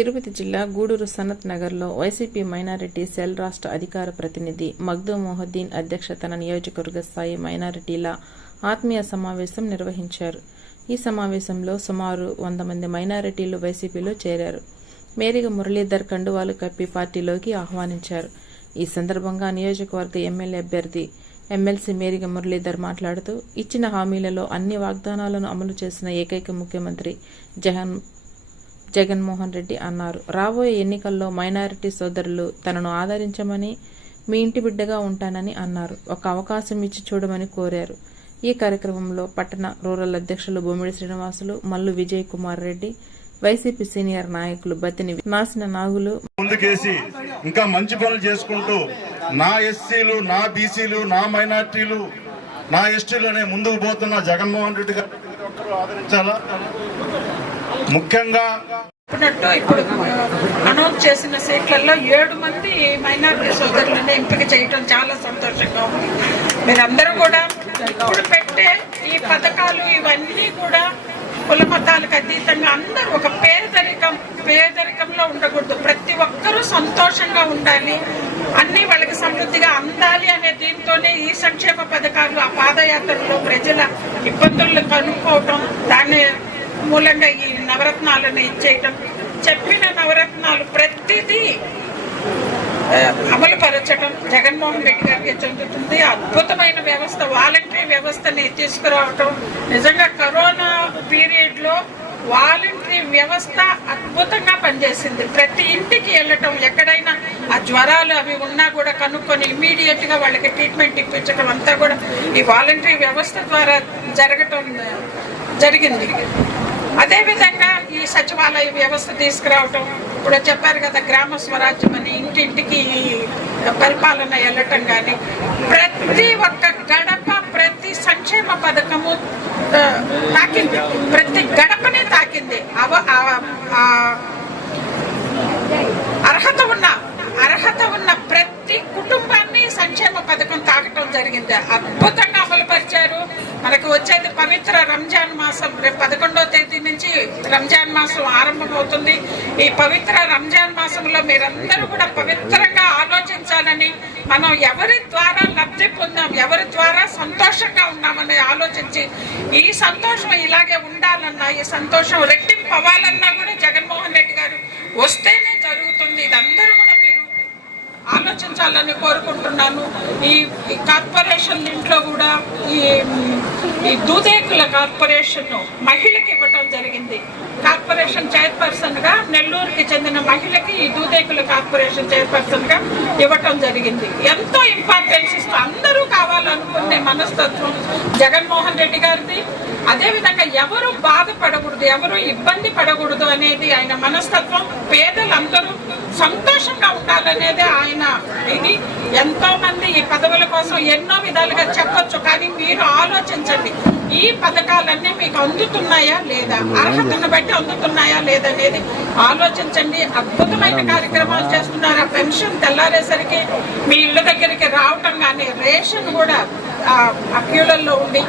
తిరుపతి జిల్లా గూడూరు సనత్ నగర్లో YCP minority cell రాష్ట్ర అధికార ప్రతినిధి మగ్దూమ్ మొహద్దీన్ అధ్యక్షతన నియోజకవర్గ స్థాయి మైనారిటీల ఆత్మీయ సమావేశం నిర్వహించారు. ఈ సమావేశంలో సుమారు 100 మంది మైనారిటీలు వైసీపీలో చేరారు. మేరిగ మురళీధర్ కండువాలు కప్పి పార్టీలోకి ఆహ్వానించారు. ఈ సందర్భంగా నియోజకవర్గ ఎమ్మెల్యే అభ్యర్థి ఎమ్మెల్సీ మేరిగ మురళీధర్ మాట్లాడుతూ, ఇచ్చిన హామీలలో అన్ని వాగ్దానాలను అమలు చేసిన ఏకైక ముఖ్యమంత్రి జగన్మోహన్ రెడ్డి అన్నారు. రాబోయే ఎన్నికల్లో మైనారిటీ సోదరులు తనను ఆదరించమని, మీ ఇంటి బిడ్డగా ఉంటానని అన్నారు. ఒక అవకాశం ఇచ్చి చూడమని కోరారు. ఈ కార్యక్రమంలో పట్టణ రూరల్ అధ్యక్షులు బొమ్మిడి శ్రీనివాసులు, మల్లు విజయ్ కుమార్ రెడ్డి, వైసీపీ సీనియర్ నాయకులు బతిని నాసిన నాగులు ముందుకేసి ఇంకా మంచి పనులు చేసుకుంటూ నా ఎస్సీలు, నా బీసీలు, నా మైనార్టీలు, నా ఎస్టీలనే ముందుకు పోతున్న జగన్మోహన్ రెడ్డి గారు ఆదరించాలా. ముఖ్యంగా ఇప్పుడు అనౌన్స్ చేసిన సీట్లలో 7 మంది మైనారిటీ సోదరులను ఎంపిక చేయడం చాలా సంతోషంగా ఉంది. మీరందరూ కూడా ఇప్పుడు పెట్టే ఈ పథకాలు ఇవన్నీ కూడా కుల మతాలకు అతీతంగా అందరూ ఒక పేదరికంలో ఉండకూడదు. ప్రతి ఒక్కరూ సంతోషంగా ఉండాలి, అన్ని వాళ్ళకి సమృద్ధిగా అందాలి అనే దీంతోనే ఈ సంక్షేమ పథకాలు, ఆ పాదయాత్రలో ప్రజల ఇబ్బందులను కనుక్కోవటం, దాని మూలంగా ఈ నవరత్నాలను ఇచ్చేయటం, చెప్పిన నవరత్నాలు ప్రతిదీ అమలు పరచడం జగన్మోహన్ రెడ్డి గారికి చెందుతుంది. అద్భుతమైన వ్యవస్థ, వాలంటరీ వ్యవస్థని తీసుకురావటం. నిజంగా కరోనా పీరియడ్ లో వాలంటరీ వ్యవస్థ అద్భుతంగా పనిచేసింది. ప్రతి ఇంటికి వెళ్ళటం, ఎక్కడైనా ఆ జ్వరాలు అవి ఉన్నా కూడా కనుక్కొని ఇమ్మీడియట్ గా వాళ్ళకి ట్రీట్మెంట్ ఇప్పించడం అంతా కూడా ఈ వాలంటరీ వ్యవస్థ ద్వారా జరిగింది. అదేవిధంగా ఈ సచివాలయ వ్యవస్థ తీసుకురావటం, ఇప్పుడు చెప్పారు కదా గ్రామ స్వరాజ్యం అని, ఇంటింటికి పరిపాలన వెళ్ళటం కానీ, ప్రతి ఒక్క గడప, ప్రతి సంక్షేమ పథకము తాకింది, ప్రతి గడపనే తాకింది. అర్హత ఉన్న ప్రతి కుటుంబాన్ని సంక్షేమ పథకం తాకటం జరిగింది. అద్భుతంగా అమలుపరిచారు. మనకు వచ్చేది పవిత్ర రంజాన్ మాసం. రేపు 11వ తేదీ నుంచి రంజాన్ మాసం ఆరంభమవుతుంది. ఈ పవిత్ర రంజాన్ మాసంలో మీరందరూ కూడా పవిత్రంగా ఆలోచించాలని, మనం ఎవరి ద్వారా లబ్ధి పొందాం, ఎవరి ద్వారా సంతోషంగా ఉన్నామని ఆలోచించి, ఈ సంతోషం ఇలాగే ఉండాలన్నా, ఈ సంతోషం రెట్టింపు అవ్వాలన్నా కూడా జగన్మోహన్ రెడ్డి గారు వస్తేనే జరుగుతుంది. ఇదందరూ కూడా మీరు ఆలోచించాలని కోరుకుంటున్నాను. ఈ కార్పొరేషన్ ఇంట్లో కూడా ఈ దూదేకుల కార్పొరేషన్ మహిళకి ఇవ్వటం జరిగింది. కార్పొరేషన్ చైర్పర్సన్ గా నెల్లూరుకి చెందిన మహిళకి ఈ దూదేకుల కార్పొరేషన్ చైర్పర్సన్ గా ఇవ్వటం జరిగింది. ఎంతో ఇంపార్టెన్స్ ఇస్తూ అందరూ కావాలనుకునే మనస్తత్వం జగన్మోహన్ రెడ్డి గారిది. అదేవిధంగా ఎవరు బాధపడకూడదు, ఎవరు ఇబ్బంది పడకూడదు అనేది ఆయన మనస్తత్వం. పేదలందరూ సంతోషంగా ఉండాలనేదే ఆయన ఇది. ఎంతో మంది ఈ పదవుల కోసం ఎన్నో విధాలుగా చెప్పొచ్చు, కానీ మీరు ఆలోచించండి, ఈ పథకాలన్నీ మీకు అందుతున్నాయా లేదా, అర్హతను బట్టి అందుతున్నాయా లేదనేది ఆలోచించండి. అద్భుతమైన కార్యక్రమాలు చేస్తున్నారు. పెన్షన్ తెల్లారేసరికి మీ ఇళ్ళ దగ్గరికి రావటం కానీ, రేషన్ కూడా క్యూలలో ఉండి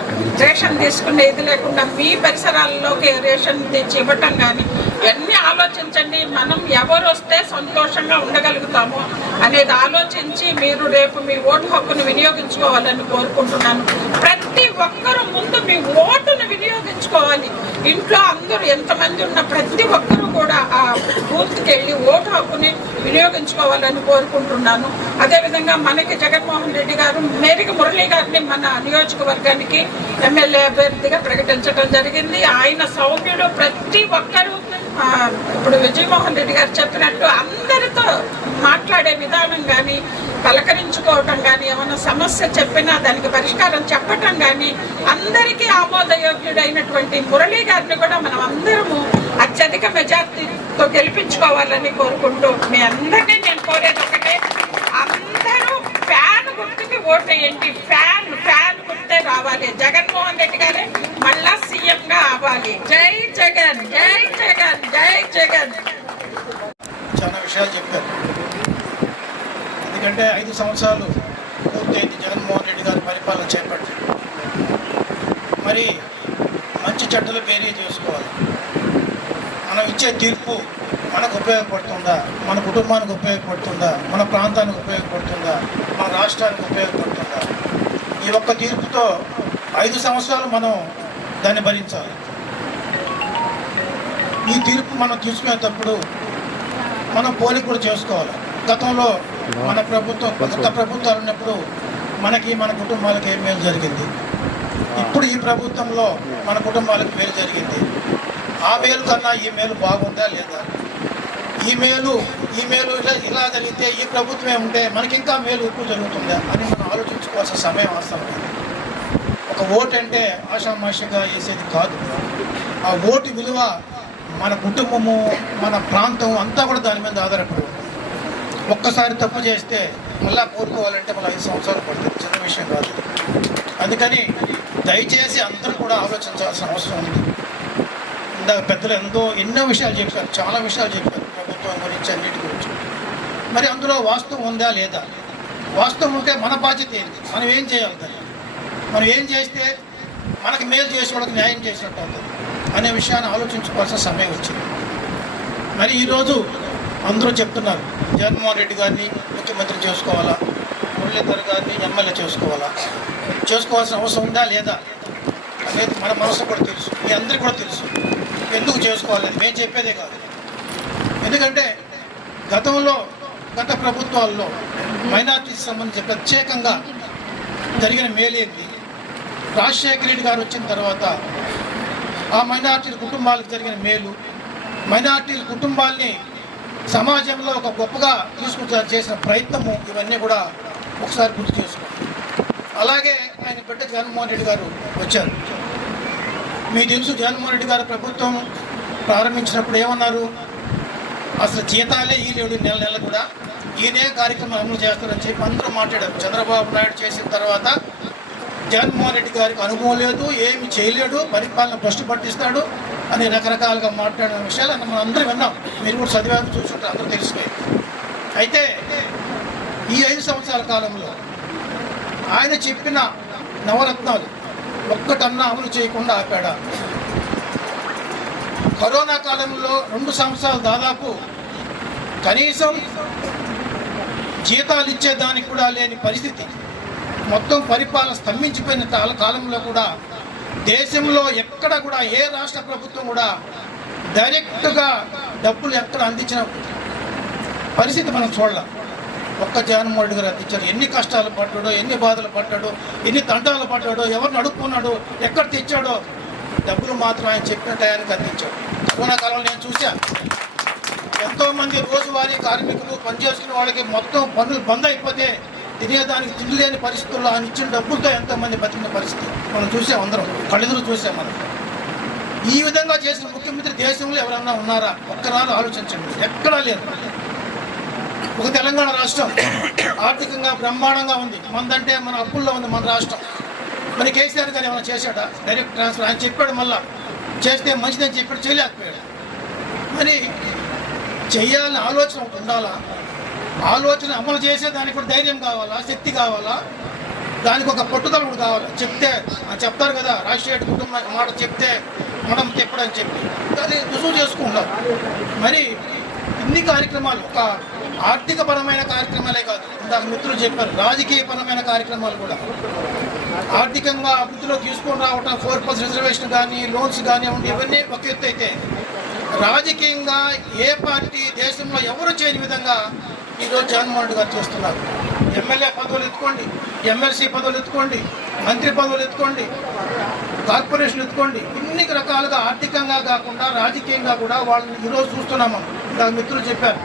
రేషన్ తీసుకునేది లేకుండా మీ పరిసరాల్లోకి రేషన్ తెచ్చి ఇవ్వటం కానీ, ఇవన్నీ ఆలోచించండి. మనం ఎవరు వస్తే సంతోషంగా ఉండగలుగుతాము అనేది ఆలోచించి మీరు రేపు మీ ఓటు హక్కును వినియోగించుకోవాలని కోరుకుంటున్నాను. ప్రతి ఒక్కరూ ముందు మీ ఓటును వినియోగించుకోవాలి. ఇంట్లో అందరూ ఎంతమంది ఉన్న ప్రతి ఒక్కరూ కూడా ఆ బూత్కి వెళ్ళి ఓటు హక్కుని వినియోగించుకోవాలని కోరుకుంటున్నాను. అదేవిధంగా మనకి జగన్మోహన్ రెడ్డి గారు మేరిగ మురళి గారిని మన నియోజకవర్గానికి ఎమ్మెల్యే అభ్యర్థిగా ప్రకటించడం జరిగింది. ఆయన సౌమ్యుడు. ప్రతి ఒక్కరూ ఇప్పుడు విజయమోహన్ రెడ్డి గారు చెప్పినట్టు అందరితో మాట్లాడే విధానం కానీ, పలకరించుకోవటం కానీ, ఏమైనా సమస్య చెప్పినా దానికి పరిష్కారం చెప్పటం కానీ, అందరికీ ఆమోదయోగ్యుడైనటువంటి మురళి గారిని కూడా మనం అందరము అత్యధిక మెజార్టీతో గెలిపించుకోవాలని కోరుకుంటూ, మీ అందరినీ నేను కోరేది ఒకటే, అందరూ ఫ్యాన్ గుర్తుకి ఓటేయండి. ఫ్యాన్ గుర్తే రావాలి. జగన్మోహన్ రెడ్డి గారే మళ్ళా సీఎం గా అవ్వాలి. జై జగన్, జై జగన్, జై జగన్. చాలా విషయాలు చెప్పారు. ఎందుకంటే 5 సంవత్సరాలు పూర్తయింది జగన్మోహన్ రెడ్డి గారి పరిపాలన చేపట్టి. మరి మంచి చెడ్డలు పేరే చేసుకోవాలి. మనం ఇచ్చే తీర్పు మనకు ఉపయోగపడుతుందా, మన కుటుంబానికి ఉపయోగపడుతుందా, మన ప్రాంతానికి ఉపయోగపడుతుందా, మన రాష్ట్రానికి ఉపయోగపడుతుందా? ఈ ఒక్క తీర్పుతో 5 సంవత్సరాలు మనం దాన్ని భరించాలి. ఈ తీర్పు మనం తీసుకునేటప్పుడు మనం పోలిక కూడా చేసుకోవాలి. గతంలో మన ప్రభుత్వం కొత్త ప్రభుత్వాలు ఉన్నప్పుడు మనకి మన కుటుంబాలకు ఏం మేలు జరిగింది, ఇప్పుడు ఈ ప్రభుత్వంలో మన కుటుంబాలకు మేలు జరిగింది. ఆ మేలు కన్నా ఈ మేలు బాగుందా లేదా? ఈ మేలు ఇలా జరిగితే ఈ ప్రభుత్వమే ఉంటే మనకి ఇంకా మేలు ఎక్కువ జరుగుతుందా అని మనం ఆలోచించుకోవాల్సిన సమయం అవసరం. ఒక ఓటు అంటే ఆషామాషిగా వేసేది కాదు. ఆ ఓటు విలువ మన కుటుంబము, మన ప్రాంతం అంతా కూడా దాని మీద ఆధారపడి ఉంటుంది. ఒక్కసారి తప్పు చేస్తే మళ్ళీ కోరుకోవాలంటే మళ్ళీ 5 సంవత్సరాలు పడుతుంది. చిన్న విషయం కాదు. అందుకని దయచేసి అందరూ కూడా ఆలోచించాల్సిన అవసరం ఉంది. ఇందాక పెద్దలు ఎన్నో విషయాలు చెప్పారు, చాలా విషయాలు చెప్పారు ప్రభుత్వం గురించి, అన్నిటి గురించి. మరి అందులో వాస్తవం ఉందా లేదా? వాస్తవం ఉంటే మన బాధ్యత ఏంటి? మనం ఏం చేయాలి? దాన్ని మనం ఏం చేస్తే మనకి మేలు చేసే వాళ్ళకి న్యాయం చేసినట్టు అవుతుంది అనే విషయాన్ని ఆలోచించుకోవాల్సిన సమయం వచ్చింది. మరి ఈరోజు అందరూ చెప్తున్నారు జగన్మోహన్ రెడ్డి గారిని ముఖ్యమంత్రి చేసుకోవాలా, మురళీధర్ గారిని ఎమ్మెల్యే చేసుకోవాల్సిన అవసరం ఉందా లేదా అనేది మన మనసు కూడా తెలుసు, మీ అందరికీ కూడా తెలుసు. ఎందుకు చేసుకోవాలని మేము చెప్పేదే కాదు. ఎందుకంటే గత ప్రభుత్వాల్లో మైనార్టీకి సంబంధించి ప్రత్యేకంగా జరిగిన మేలేంది? రాజశేఖర రెడ్డి గారు వచ్చిన తర్వాత ఆ మైనార్టీల కుటుంబాలకు జరిగిన మేలు, మైనార్టీల కుటుంబాల్ని సమాజంలో ఒక గొప్పగా తీసుకుంటా చేసిన ప్రయత్నము, ఇవన్నీ కూడా ఒకసారి గుర్తు చేసుకోండి. అలాగే ఆయన బిడ్డ జగన్మోహన్ రెడ్డి గారు వచ్చారు. మీకు తెలుసు, జగన్మోహన్ రెడ్డి గారు ప్రభుత్వం ప్రారంభించినప్పుడు ఏమన్నారు? అసలు జీతాలే ఈ 7 నెలలు కూడా ఈయనే కార్యక్రమం అమలు చేస్తారని చెప్పి అందరూ మాట్లాడారు. చంద్రబాబు నాయుడు చేసిన తర్వాత జగన్మోహన్ రెడ్డి గారికి అనుభవం లేదు, ఏమి చేయలేడు, పరిపాలన భ్రష్టు పట్టిస్తాడు అని రకరకాలుగా మాట్లాడిన విషయాలు మనం అందరూ విన్నాం. మీరు కూడా చదివారు, చూసుకుంటారు, అందరూ తెలిసిపోయి. అయితే ఈ 5 సంవత్సరాల కాలంలో ఆయన చెప్పిన నవరత్నాలు ఒక్కటన్నా అమలు చేయకుండా ఆపాడా? కరోనా కాలంలో 2 సంవత్సరాలు దాదాపు కనీసం జీతాలు ఇచ్చేదానికి కూడా లేని పరిస్థితి, మొత్తం పరిపాలన స్తంభించిపోయిన కాలంలో కూడా దేశంలో ఎక్కడ కూడా ఏ రాష్ట్ర ప్రభుత్వం కూడా డైరెక్ట్గా డబ్బులు ఎక్కడ అందించిన పరిస్థితి మనం చూడాలి. ఒక్క జగన్మోహన్ రెడ్డి గారు అందించారు. ఎన్ని కష్టాలు పడ్డాడో, ఎన్ని బాధలు పడ్డాడో, ఎన్ని తంటాలు పడ్డాడో, ఎవరిని అడుక్కున్నాడో, ఎక్కడ తెచ్చాడో, డబ్బులు మాత్రం ఆయన చెప్పిన టయానికి అందించాడు. కరోనా కాలంలో నేను చూశాను, ఎంతోమంది రోజువారీ కార్మికులు పనిచేసుకునే వాళ్ళకి మొత్తం పనులు బంద్ అయిపోతే తినేదానికి తిండి లేని పరిస్థితుల్లో ఆయన ఇచ్చిన డబ్బులతో ఎంతోమంది బతికిన పరిస్థితి మనం చూసాం, అందరం కళ్ళెదురు చూసాం. మనం ఈ విధంగా చేసిన ముఖ్యమంత్రి దేశంలో ఎవరన్నా ఉన్నారా? ఒక్కనాడు ఆలోచించండి, ఎక్కడా లేరు. ఒక తెలంగాణ రాష్ట్రం ఆర్థికంగా బ్రహ్మాండంగా ఉంది, మనదంటే మన అప్పుల్లో ఉంది మన రాష్ట్రం. మరి కేసీఆర్ గారు ఏమైనా చేశాడా? డైరెక్ట్ ట్రాన్స్ఫర్ ఆయన చెప్పాడు, మళ్ళా చేస్తే మంచిదని చెప్పాడు, చేయలేకపోయాడు. మరి చెయ్యాలని ఆలోచన ఒకటి ఉండాలా? ఆలోచన అమలు చేసేదానికి కూడా ధైర్యం కావాలా, శక్తి కావాలా, దానికి ఒక పట్టుదల కూడా కావాలి. చెప్తారు కదా, రాజశేఖర్ కుటుంబం మాట చెప్తే మనం చెప్పడని చెప్పి అది రుజువు చేసుకుంటారు. మరి ఇన్ని కార్యక్రమాలు ఒక ఆర్థికపరమైన కార్యక్రమాలే కాదు, ఇందాక మిత్రులు చెప్పారు, రాజకీయపరమైన కార్యక్రమాలు కూడా ఆర్థికంగా అభివృద్ధిలో తీసుకొని రావటం, 4% రిజర్వేషన్ కానీ, లోన్స్ కానివ్వండి, ఇవన్నీ ఒక ఎత్తు అయితే రాజకీయంగా ఏ పార్టీ దేశంలో ఎవరు చేయని విధంగా ఈరోజు జగన్మోహన్ రెడ్డి గారు చేస్తున్నారు. ఎమ్మెల్యే పదవులు ఎత్తుకోండి, ఎమ్మెల్సీ పదవులు ఎత్తుకోండి, మంత్రి పదవులు ఎత్తుకోండి, కార్పొరేషన్ ఎత్తుకోండి, ఇన్ని రకాలుగా ఆర్థికంగా కాకుండా రాజకీయంగా కూడా వాళ్ళని ఈరోజు చూస్తున్నాము. ఇందాక మిత్రులు చెప్పారు,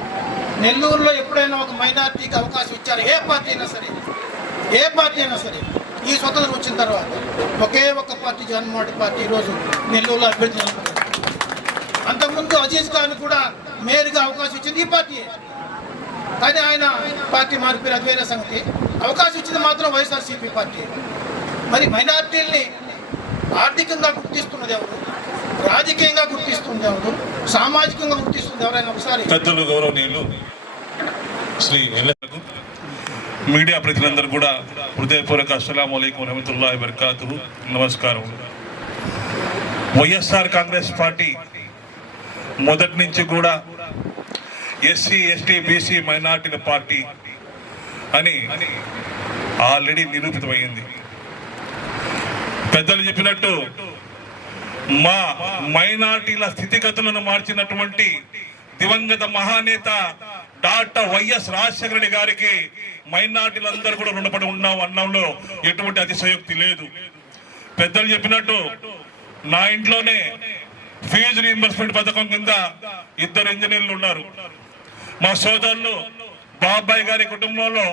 నెల్లూరులో ఎప్పుడైనా ఒక మైనార్టీకి అవకాశం ఇచ్చారు? ఏ పార్టీ అయినా సరే ఈ స్వతంత్రం వచ్చిన తర్వాత ఒకే ఒక్క పార్టీ, జగన్మోహన్ రెడ్డి పార్టీ ఈరోజు నెల్లూరులో అభ్యర్థి అనుకున్నారు. అంతకుముందు అజీజ్ ఖాన్ కూడా మేయర్గా అవకాశం ఇచ్చింది ఈ పార్టీ, కానీ ఆయన పార్టీ మారిపోయారు, అది వేరే సంగతి. అవకాశం ఇచ్చింది మాత్రం వైఎస్ఆర్సీపీ పార్టీ. మరి మైనార్టీల్ని ఆర్థికంగా గుర్తిస్తున్నది ఎవరు? రాజకీయంగా గుర్తిస్తుంది ఎవరు? సామాజికంగా గుర్తిస్తుంది ఎవరైనా? ఒకసారి పెద్దలు, గౌరవనీయులు శ్రీ ఎల్లెలకు, మీడియా ప్రతినిధులందరూ కూడా హృదయపూర్వక అస్సలాము అలైకుం వరహమతుల్లాహి వబరకాతుహు, నమస్కారం. వైఎస్ఆర్ కాంగ్రెస్ పార్టీ మొదటి నుంచి కూడా ఎస్సీ ఎస్టీ బీసీ మైనార్టీల పార్టీ అని ఆల్రెడీ నిరూపితమైంది. పెద్దలు చెప్పినట్టు మా మైనార్టీల స్థితిగతులను మార్చినటువంటి దివంగత మహానేత డాక్టర్ వైఎస్ రాజశేఖర రెడ్డి గారికి మైనార్టీలందరూ కూడా రుణపడి ఉన్నాం అన్నంలో ఎటువంటి అతిశయోక్తి లేదు. పెద్దలు చెప్పినట్టు నా ఇంట్లోనే ఫీజు రీయింబర్స్మెంట్ పథకం కింద 2 ఇంజనీర్లు ఉన్నారు. మా సోదరులు బాబాయ్ గారి కుటుంబంలో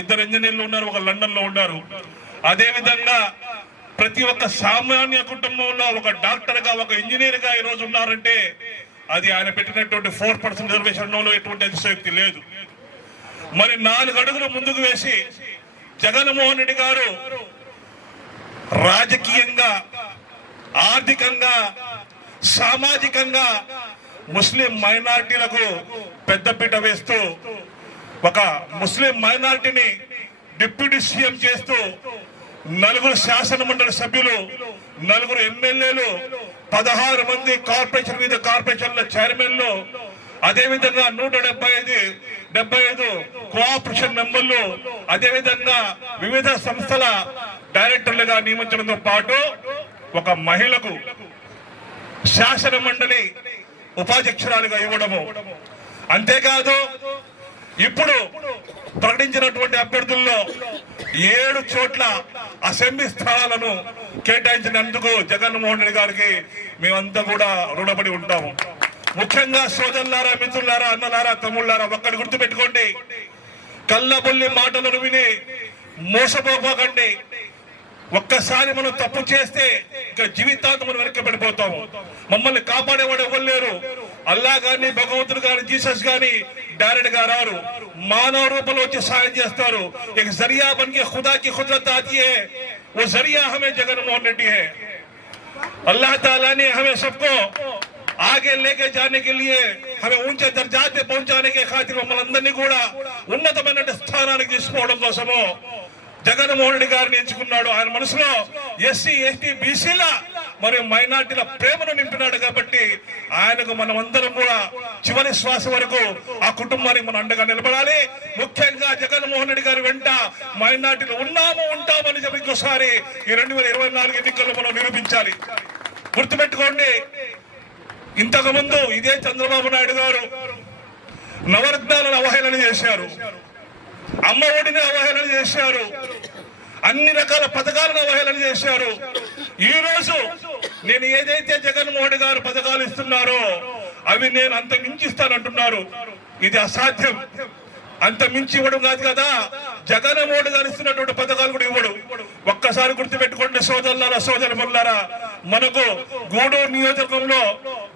2 ఇంజనీర్లు ఉన్నారు, ఒక లండన్ లో ఉన్నారు. అదేవిధంగా ప్రతి ఒక్క సామాన్య కుటుంబంలో ఒక డాక్టర్ గా ఒక ఇంజనీర్ గా ఈరోజు ఉన్నారంటే అది ఆయన పెట్టినటువంటి 4% రిజర్వేషన్లో ఎటువంటి అతిశయోక్తి లేదు. మరి 4 అడుగులు ముందుకు వేసి జగన్మోహన్ రెడ్డి గారు రాజకీయంగా, ఆర్థికంగా, సామాజికంగా ముస్లిం మైనార్టీలకు పెద్దపీట వేస్తూ ఒక ముస్లిం మైనార్టీని డిప్యూటీ సీఎం చేస్తూ 4 శాసన మండలి సభ్యులు, 4 ఎమ్మెల్యేలు, 16 మంది కార్పొరేషన్ల చైర్మన్లు, అదేవిధంగా 175 కోఆపరేషన్ మెంబర్లు, అదేవిధంగా వివిధ సంస్థల డైరెక్టర్లుగా నియమించడంతో పాటు ఒక మహిళకు శాసన మండలి ఉపాధ్యక్షురాలుగా ఇవ్వడము. అంతేకాదు ఇప్పుడు ప్రకటించినటువంటి అభ్యర్థుల్లో 7 చోట్ల అసెంబ్లీ స్థానాలను కేటాయించినందుకు జగన్మోహన్ రెడ్డి గారికి మేమంతా కూడా రుణపడి ఉంటాము. ముఖ్యంగా సోదరులారా, మిత్రులారా, అన్నలారా, తమ్ముళ్ళారా, ఒక్కటి గుర్తుపెట్టుకోండి, కళ్ళబొల్లి మాటలను విని మోసపోకండి. ఒక్కసారి మనం తప్పు చేస్తే ఇక జీవితాంతం మనం వెనక్కిపడిపోతాము. మమ్మల్ని కాపాడేవాడు ఎవరు లేరు. అల్లా గాని, భగవంతుడు గాని, జీసస్ గాని డైరెక్ట్ గా రారు, మానవ రూపంలో వచ్చి సాయం చేస్తారు. एक जरिया बन के खुदा की कुदरत आती है, वो जरिया हमें जगनमोहन रेड्डी है. अल्लाह ताला ने हमें सबको आगे लेके जाने के लिए, हमें ऊंचे दर्जात पे पहुंचाने के खातिर मమ్మల్ని అందరినీ కూడా ఉన్నతమైన స్థానానికి తీసుకోవడం కోసము జగన్మోహన్ రెడ్డి గారిని ఎంచుకున్నాడు. ఆయన మనసులో ఎస్సీ ఎస్టీ బీసీల మరియు మైనార్టీల ప్రేమను నింపినాడు. కాబట్టి ఆయనకు మనం అందరం కూడా చివరి శ్వాస వరకు ఆ కుటుంబానికి మనం అండగా నిలబడాలి. ముఖ్యంగా జగన్మోహన్ రెడ్డి గారి వెంట మైనార్టీలు ఉంటామని చెప్పి ఇంకోసారి ఈ 2024 ఎన్నికల్లో మనం నిరూపించాలి. గుర్తుపెట్టుకోండి, ఇంతకు ముందు ఇదే చంద్రబాబు నాయుడు గారు నవరత్నాలను అవహేళన చేశారు, అమ్మ ఒడిని అవహేళన చేశారు, అన్ని రకాల పథకాలను అవహేళన చేశారు. ఈ రోజు నేను ఏదైతే జగన్మోహన్ గారు పథకాలు ఇస్తున్నారో అవి నేను అంత మించిస్తానంటున్నారు. ఇది అసాధ్యం. అంత మించి ఇవ్వడం కాదు కదా, జగన్మోహన్ గారు ఇస్తున్నటువంటి పథకాలు కూడా ఇవ్వడు. ఒక్కసారి గుర్తుపెట్టుకోండి సోదరులారా, సోదరిమణులారా, మనకు గూడూరు నియోజకవర్గంలో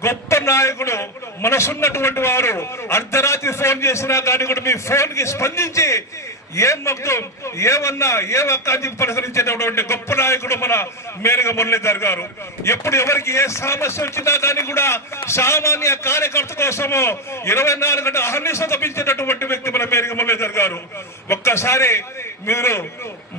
గొప్ప నాయకుడు, మనసున్నటువంటి వారు అర్ధరాత్రి ఫోన్ చేసినా కానీ కూడా మీ ఫోన్ కి స్పందించి ఏం మగ్ధం ఏమన్నా ఏ ఒక్కని పరిశీలించేటటువంటి గొప్ప నాయకుడు మన మేరుగ మురళీధర్ గారు. ఎప్పుడు ఎవరికి ఏ సమస్య వచ్చినా కానీ కూడా సామాన్య కార్యకర్త కోసము 24 గంటలు అహర్నిశ తప్పించేటటువంటి వ్యక్తి మన మేరుగ మురళీధర్ గారు. ఒక్కసారి మీరు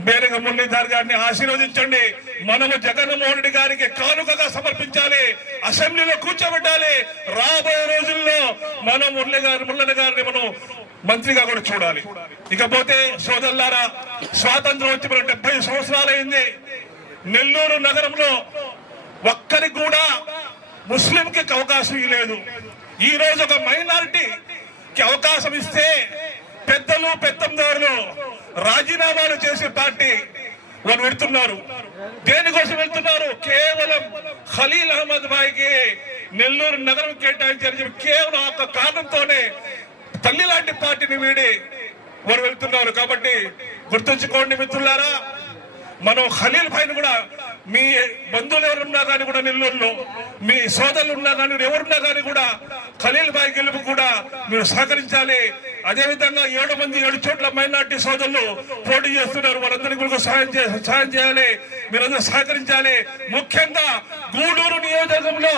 మేరుగ మురళీధర్ గారిని ఆశీర్వదించండి. మనము జగన్మోహన్ రెడ్డి గారికి కానుకగా సమర్పించాలి, అసెంబ్లీలో కూర్చోబెట్టాలి. రాబోయే రోజుల్లో మనం మురళీ గారిని మనం మంత్రిగా కూడా చూడాలి. ఇకపోతే సోదరులారా, స్వాతంత్రం వచ్చి 70 సంవత్సరాలైంది. నెల్లూరు నగరంలో ఒక్కరికి కూడా ముస్లింకి అవకాశం ఇవ్వలేదు. ఈ రోజు ఒక మైనారిటీకి అవకాశం ఇస్తే పెద్దలు పెత్తందారులు రాజీనామాలు చేసే పార్టీ వాళ్ళు వెళ్తున్నారు. దేనికోసం వెళ్తున్నారు? కేవలం ఖలీల్ అహ్మద్ భాయ్కి నెల్లూరు నగరం కేటాయించారని చెప్పి కేవలం ఒక కారణంతోనే తల్లి లాంటి పార్టీని వీడి వారు వెళ్తున్నారు. కాబట్టి గుర్తుంచుకోండి మిత్రులారా, మనం ఖలీల్ భాయ్ని కూడా, మీ బంధువులు ఎవరున్నా కానీ కూడా నెల్లూరులో మీ సోదరులు ఉన్నా కానీ ఎవరున్నా కానీ కూడా ఖలీల్ భాయ్ గెలుపు కూడా మీరు సహకరించాలి. అదేవిధంగా 7 చోట్ల మైనార్టీ సోదరులు పోటీ చేస్తున్నారు, వాళ్ళందరికీ కూడా సాయం చేయాలి, మీరందరూ సహకరించాలి. ముఖ్యంగా గూడూరు నియోజకవర్గంలో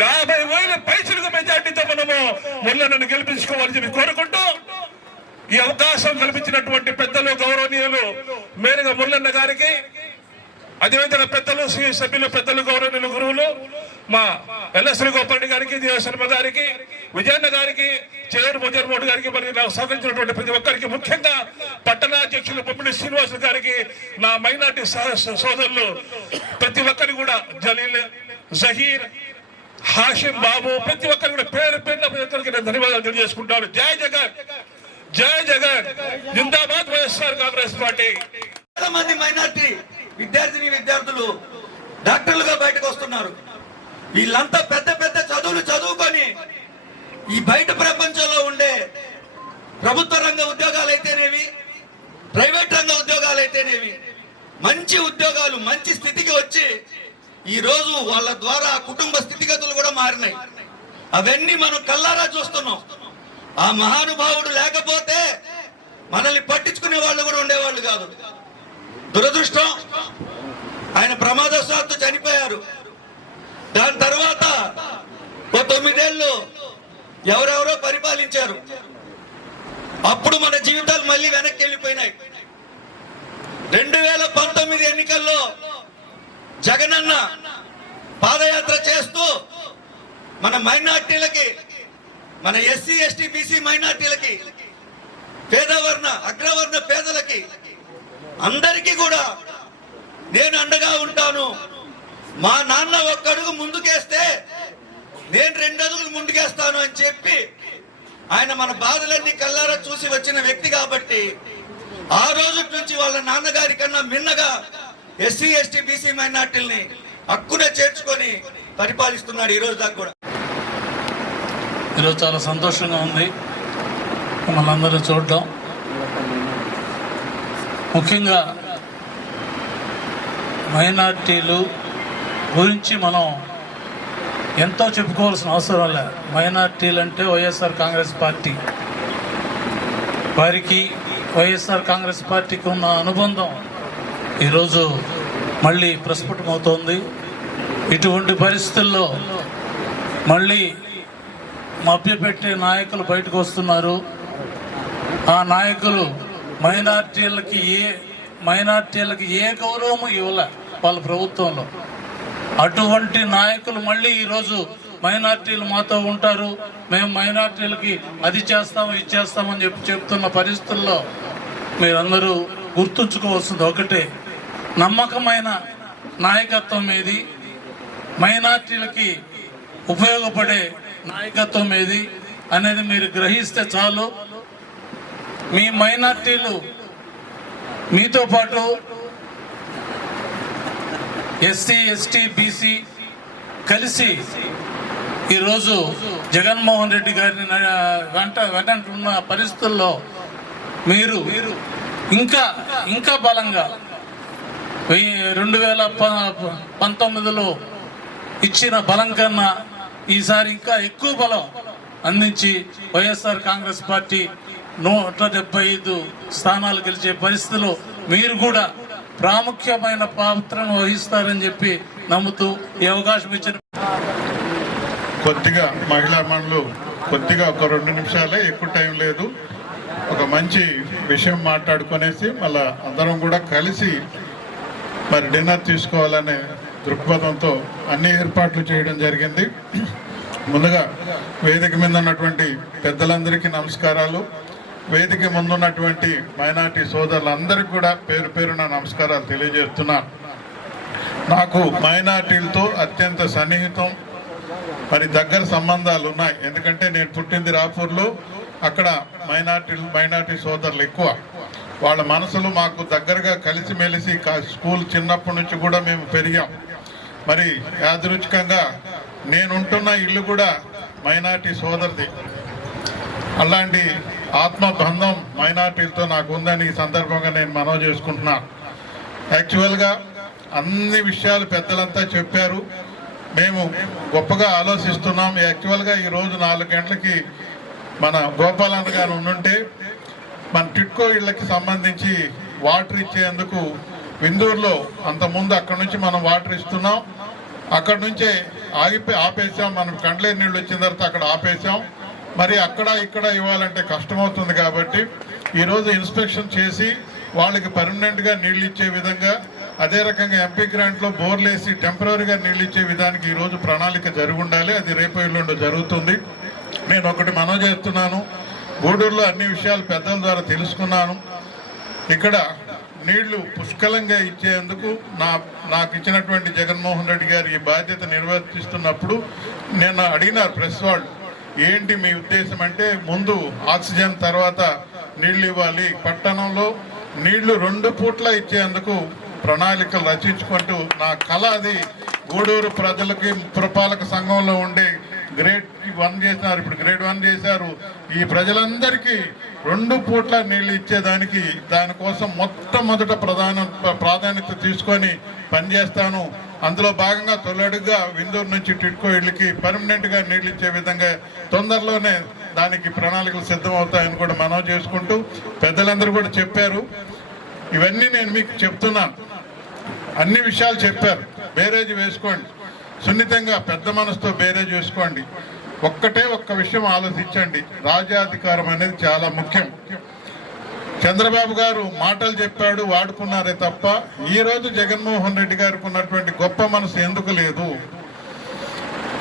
50,000 పైసలకు మెజార్టీతో మనము మురళీని గెలిపించుకోవాలని చెప్పి కోరుకుంటూ ఈ అవకాశం కల్పించినటువంటి పెద్దలు గౌరవనీయులు మేరుగ మురళన్న గారికి అదేవిధంగా పెద్దలు సభ్యులు పెద్దలు గౌరవనీయులు గురువులు మా ఎల్ఎస్వి గోపాల్ గారికి శర్మ గారికి విజయన్న గారికి చైర్ ముజర్మోడ్ గారికి మరి నాకు సహకరించినటువంటి ప్రతి ఒక్కరికి ముఖ్యంగా పట్టణాధ్యక్షులు బొమ్మిడి శ్రీనివాసు గారికి నా మైనార్టీ సోదరులు ప్రతి ఒక్కరికి కూడా జలీల్ జహీర్ హాషిం బాబు ప్రతి ఒక్కరికి కూడా పేరు పేరున ప్రతి ఒక్కరికి నేను ధన్యవాదాలు తెలియజేసుకుంటాను. జై జగన్, జై జగన్, జిందాబాద్ వైఎస్ఆర్ కాంగ్రెస్ పార్టీ. చాలా మంది మైనార్టీ విద్యార్థులు డాక్టర్లుగా బయటకు వస్తున్నారు. వీళ్ళంతా పెద్ద పెద్ద చదువులు చదువుకొని ఈ బయట ప్రపంచంలో ఉండే ప్రభుత్వ రంగ ఉద్యోగాలు అయితేనేవి, ప్రైవేట్ రంగ ఉద్యోగాలు అయితేనేవి, మంచి ఉద్యోగాలు మంచి స్థితికి వచ్చి ఈ రోజు వాళ్ళ ద్వారా కుటుంబ స్థితిగతులు కూడా మారినాయి. అవన్నీ మనం కల్లారా చూస్తున్నాం. ఆ మహానుభావుడు లేకపోతే మనల్ని పట్టించుకునే వాళ్ళు కూడా ఉండేవాళ్ళు కాదు. దురదృష్టం, ఆయన ప్రమాదవశాత్తు చనిపోయారు. దాని తర్వాత 9 ఏళ్ళు ఎవరెవరో పరిపాలించారు. అప్పుడు మన జీవితాలు మళ్ళీ వెనక్కి వెళ్ళిపోయినాయి. 2019 ఎన్నికల్లో జగనన్న పాదయాత్ర చేస్తూ మన మైనార్టీలకి, మన ఎస్సీ ఎస్టీ బీసీ మైనార్టీలకి, పేదవర్ణ అగ్రవర్ణ పేదలకి అందరికీ కూడా నేను అండగా ఉంటాను, మా నాన్న ఒక్క అడుగు ముందుకేస్తే నేను 2 అడుగులు ముందుకేస్తాను అని చెప్పి ఆయన మన బాధలన్నీ కల్లారా చూసి వచ్చిన వ్యక్తి కాబట్టి ఆ రోజు నుంచి వాళ్ళ నాన్నగారి కన్నా మిన్నగా ఎస్సీ ఎస్టీ బీసీ మైనార్టీల్ని హక్కునే చేర్చుకొని పరిపాలిస్తున్నాడు ఈ రోజు దాకా కూడా. ఈరోజు చాలా సంతోషంగా ఉంది మమ్మల్ని అందరూ చూడడం. ముఖ్యంగా మైనార్టీలు గురించి మనం ఎంతో చెప్పుకోవాల్సిన అవసరం లేదు. మైనార్టీలు అంటే వైఎస్ఆర్ కాంగ్రెస్ పార్టీ, వారికి వైఎస్ఆర్ కాంగ్రెస్ పార్టీకి ఉన్న అనుబంధం ఈరోజు మళ్ళీ ప్రస్ఫుటమవుతోంది. ఇటువంటి పరిస్థితుల్లో మళ్ళీ మభ్యపెట్టే నాయకులు బయటకు వస్తున్నారు. ఆ నాయకులు మైనార్టీలకి ఏ గౌరవము ఇవ్వలే వాళ్ళ ప్రభుత్వంలో. అటువంటి నాయకులు మళ్ళీ ఈరోజు మైనార్టీలు మాతో ఉంటారు, మేము మైనార్టీలకి అది చేస్తాము ఇది చేస్తామని చెప్తున్న పరిస్థితుల్లో మీరందరూ గుర్తుంచుకోవాల్సింది ఒకటే, నమ్మకమైన నాయకత్వం ఏది, మైనార్టీలకి ఉపయోగపడే నాయకత్వం ఏది అనేది మీరు గ్రహిస్తే చాలు. మీ మైనార్టీలు మీతో పాటు ఎస్సీ ఎస్టీ బీసీ కలిసి ఈరోజు జగన్మోహన్ రెడ్డి గారిని వెంటంటున్న పరిస్థితుల్లో మీరు ఇంకా బలంగా 2019లో ఇచ్చిన బలం కన్నా ఈసారి ఇంకా ఎక్కువ బలం అందించి వైఎస్ఆర్ కాంగ్రెస్ పార్టీ 175 స్థానాలు గెలిచే పరిస్థితిలో మీరు కూడా ప్రాముఖ్యమైన పాత్రను వహిస్తారని చెప్పి నమ్ముతూ ఈ అవకాశం ఇచ్చిన కొద్దిగా మహిళా మండలు కొద్దిగా ఒక 2 నిమిషాలే, ఎక్కువ టైం లేదు. ఒక మంచి విషయం మాట్లాడుకునేసి మళ్ళా అందరం కూడా కలిసి మరి డిన్నర్ తీసుకోవాలనే దృక్పథంతో అన్ని ఏర్పాట్లు చేయడం జరిగింది. ముందుగా వేదిక మీద ఉన్నటువంటి పెద్దలందరికీ నమస్కారాలు. వేదిక ముందున్నటువంటి మైనార్టీ సోదరులందరికీ కూడా పేరు పేరున నమస్కారాలు తెలియజేస్తున్నాను. నాకు మైనార్టీలతో అత్యంత సన్నిహితం, మరి దగ్గర సంబంధాలు ఉన్నాయి. ఎందుకంటే నేను పుట్టింది రాపూర్లో, అక్కడ మైనార్టీ సోదరులు ఎక్కువ. వాళ్ళ మనసులు మాకు దగ్గరగా కలిసిమెలిసి స్కూల్ చిన్నప్పటి నుంచి కూడా మేము పెరిగాం. మరి యాదృచ్ఛికంగా నేనుంటున్న ఇల్లు కూడా మైనార్టీ సోదరిది. అలాంటి ఆత్మబంధం మైనార్టీలతో నాకు ఉందని ఈ సందర్భంగా నేను మనవి చేసుకుంటున్నాను. యాక్చువల్గా అన్ని విషయాలు పెద్దలంతా చెప్పారు, మేము గొప్పగా ఆలోచిస్తున్నాం. యాక్చువల్గా ఈరోజు 4 గంటలకి మన గోపాలన్న గారు ఉండుంటే మన టిట్కో ఇళ్ళకి సంబంధించి వాటర్ ఇచ్చేందుకు విందూరులో అంతకుముందు అక్కడ నుంచి మనం వాటర్ ఇస్తున్నాం, అక్కడ నుంచే ఆపేసాం. మనం కండ్లేరు నీళ్ళు వచ్చిన తర్వాత అక్కడ ఆపేసాం. మరి అక్కడ ఇక్కడ ఇవ్వాలంటే కష్టమవుతుంది కాబట్టి ఈరోజు ఇన్స్పెక్షన్ చేసి వాళ్ళకి పర్మనెంట్గా నీళ్ళు ఇచ్చే విధంగా అదే రకంగా ఎంపీ గ్రాంట్లో బోర్లేసి టెంపరీగా నీళ్ళు ఇచ్చే విధానికి ఈరోజు ప్రణాళిక జరిగి ఉండాలి. అది రేపు ఎల్లుండి జరుగుతుంది. నేను ఒకటి మనవి చేస్తున్నాను, గూడూరులో అన్ని విషయాలు పెద్దల ద్వారా తెలుసుకున్నాను. ఇక్కడ నీళ్లు పుష్కలంగా ఇచ్చేందుకు నాకు ఇచ్చినటువంటి జగన్మోహన్ రెడ్డి గారు ఈ బాధ్యత నిర్వర్తిస్తున్నప్పుడు నేను అడిగినారు ప్రెస్ వాళ్ళు, ఏంటి మీ ఉద్దేశం అంటే, ముందు ఆక్సిజన్ తర్వాత నీళ్లు ఇవ్వాలి, పట్టణంలో నీళ్లు 2 పూట్ల ఇచ్చేందుకు ప్రణాళికలు రచించుకుంటూ నా కళ అది. గూడూరు ప్రజలకి పురపాలక సంఘంలో ఉండే గ్రేడ్ 1 చేసినారు, ఇప్పుడు గ్రేడ్ 1 చేశారు. ఈ ప్రజలందరికీ 2 పూట్ల నీళ్లు ఇచ్చేదానికి దానికోసం మొట్టమొదట ప్రాధాన్యత తీసుకొని పనిచేస్తాను. అందులో భాగంగా తొలడుగా విందూరు నుంచి టిట్కో ఇళ్ళకి పర్మనెంట్గా నీళ్లు ఇచ్చే విధంగా తొందరలోనే దానికి ప్రణాళికలు సిద్ధమవుతాయని కూడా మనవి చేసుకుంటూ, పెద్దలందరూ కూడా చెప్పారు. ఇవన్నీ నేను మీకు చెప్తున్నాను, అన్ని విషయాలు చెప్పారు. బేరేజ్ వేసుకోండి, సున్నితంగా పెద్ద మనసుతో బేరేజ్ వేసుకోండి. ఒక్క విషయం ఆలోచించండి, రాజ్యాధికారం అనేది చాలా ముఖ్యం. చంద్రబాబు గారు మాటలు చెప్పాడు, వాడుకున్నారే తప్ప ఈరోజు జగన్మోహన్ రెడ్డి గారికి ఉన్నటువంటి గొప్ప మనసు ఎందుకు లేదు?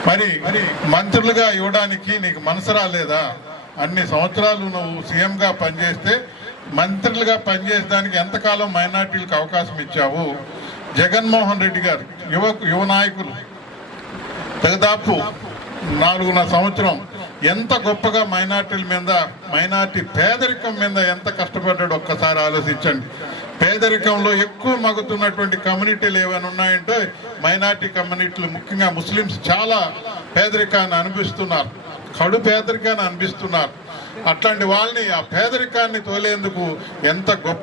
మరి మంత్రులుగా ఇవ్వడానికి నీకు మనసు రాలేదా? అన్ని సంవత్సరాలు నువ్వు సీఎంగా పనిచేస్తే మంత్రులుగా పనిచేయడానికి ఎంతకాలం మైనార్టీలకు అవకాశం ఇచ్చావు? జగన్మోహన్ రెడ్డి గారు యువ నాయకులు దాదాపు 4.5 సంవత్సరం ఎంత గొప్పగా మైనార్టీల మీద, మైనార్టీ పేదరికం మీద ఎంత కష్టపడ్డాడు ఒక్కసారి ఆలోచించండి. పేదరికంలో ఎక్కువ మగ్గుతున్నటువంటి కమ్యూనిటీలు ఏమైనా ఉన్నాయంటే మైనార్టీ కమ్యూనిటీలు, ముఖ్యంగా ముస్లిమ్స్ చాలా పేదరికాన్ని అనిపిస్తున్నారు, కడు పేదరికాన్ని అనిపిస్తున్నారు. అట్లాంటి వాళ్ళని, ఆ పేదరికాన్ని తోలేందుకు ఎంత గొప్ప